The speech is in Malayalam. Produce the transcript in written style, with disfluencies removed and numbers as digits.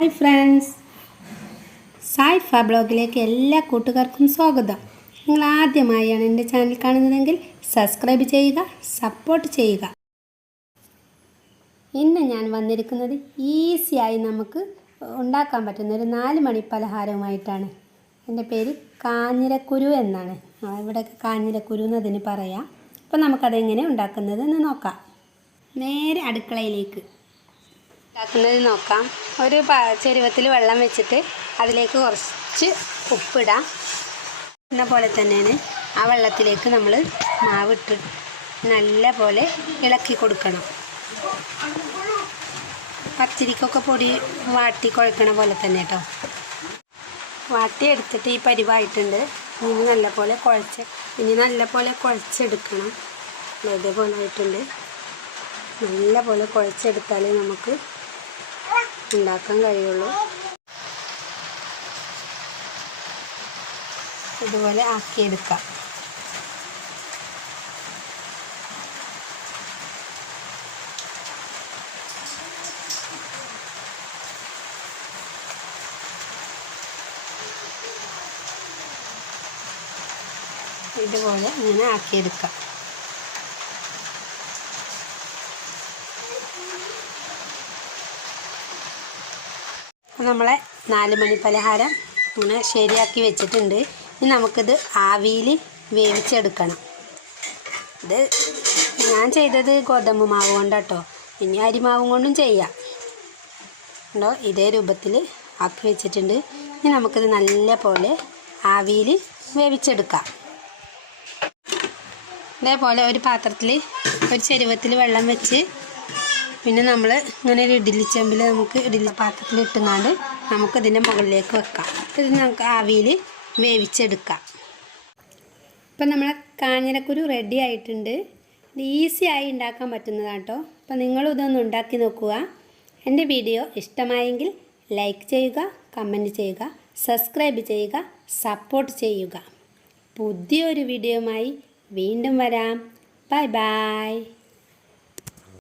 ഹായ് ഫ്രണ്ട്സ്, സായിഫാബ്ലോഗിലേക്ക് എല്ലാ കൂട്ടുകാർക്കും സ്വാഗതം. നിങ്ങൾ ആദ്യമായാണ് എൻ്റെ ചാനൽ കാണുന്നതെങ്കിൽ സബ്സ്ക്രൈബ് ചെയ്യുക, സപ്പോർട്ട് ചെയ്യുക. ഇന്ന് ഞാൻ വന്നിരിക്കുന്നത് ഈസിയായി നമുക്ക് ഉണ്ടാക്കാൻ പറ്റുന്ന ഒരു 4 മണി പലഹാരവുമായിട്ടാണ്. എൻ്റെ പേര് കാഞ്ഞിരക്കുരു എന്നാണ്. ഇവിടെയൊക്കെ കാഞ്ഞിരക്കുരു എന്നതിന് പറയാം. അപ്പോൾ നമുക്കതെങ്ങനെ ഉണ്ടാക്കുന്നതെന്ന് നോക്കാം. നേരെ അടുക്കളയിലേക്ക് ഉണ്ടാക്കുന്നത് നോക്കാം. ഒരു ചെരുവത്തിൽ വെള്ളം വെച്ചിട്ട് അതിലേക്ക് കുറച്ച് ഉപ്പിടാം. എന്ന പോലെ തന്നെയാണ് ആ വെള്ളത്തിലേക്ക് നമ്മൾ മാവിട്ട് നല്ല പോലെ ഇളക്കി കൊടുക്കണം. പച്ചരിക്കൊക്കെ പൊടി വാട്ടി കുഴക്കണ പോലെ തന്നെ കേട്ടോ. വാട്ടി എടുത്തിട്ട് ഈ പരിവായിട്ടുണ്ട്. ഇനി നല്ല പോലെ കുഴച്ചെടുക്കണം. ഇതേപോലെ ആയിട്ടുണ്ട്. നല്ല പോലെ കുഴച്ചെടുത്താലേ നമുക്ക് ഉണ്ടാക്കാൻ കഴിയുള്ളൂ. ഇതുപോലെ ആക്കിയെടുക്കാം. ഇതുപോലെ ഇങ്ങനെ ആക്കിയെടുക്കാം. നമ്മളെ 4 മണി പലഹാരം ഇങ്ങനെ ശരിയാക്കി വെച്ചിട്ടുണ്ട്. ഇനി നമുക്കിത് ആവിയിൽ വേവിച്ചെടുക്കണം. ഇത് ഞാൻ ചെയ്തത് ഗോതമ്പ് മാവ് കൊണ്ടാട്ടോ. ഇനി അരിമാവും കൊണ്ടും ചെയ്യാം. ഉണ്ടോ, ഇതേ രൂപത്തിൽ ആക്കി വെച്ചിട്ടുണ്ട്. ഇനി നമുക്കിത് നല്ല പോലെ ആവിയിൽ വേവിച്ചെടുക്കാം. ഇതേപോലെ ഒരു പാത്രത്തിൽ ഒരു ചെരുവത്തിൽ വെള്ളം വെച്ച് പിന്നെ നമ്മൾ ഇങ്ങനെ ഒരു ഇഡ്ഡലി ചെമ്പിൽ നമുക്ക് ഇഡ്ഡലി പാത്രത്തിൽ ഇട്ടുകൊണ്ട് നമുക്കിതിൻ്റെ മുകളിലേക്ക് വെക്കാം. ഇത് നമുക്ക് ആവിയിൽ വേവിച്ചെടുക്കാം. ഇപ്പം നമ്മളെ കാഞ്ഞിരക്കുരു റെഡി ആയിട്ടുണ്ട്. ഇത് ഈസിയായി ഉണ്ടാക്കാൻ പറ്റുന്നതാണ് കേട്ടോ. അപ്പം നിങ്ങളും ഇതൊന്ന് ഉണ്ടാക്കി നോക്കുക. എൻ്റെ വീഡിയോ ഇഷ്ടമായെങ്കിൽ ലൈക്ക് ചെയ്യുക, കമൻറ്റ് ചെയ്യുക, സബ്സ്ക്രൈബ് ചെയ്യുക, സപ്പോർട്ട് ചെയ്യുക. പുതിയൊരു വീഡിയോയുമായി വീണ്ടും വരാം. Bye bye.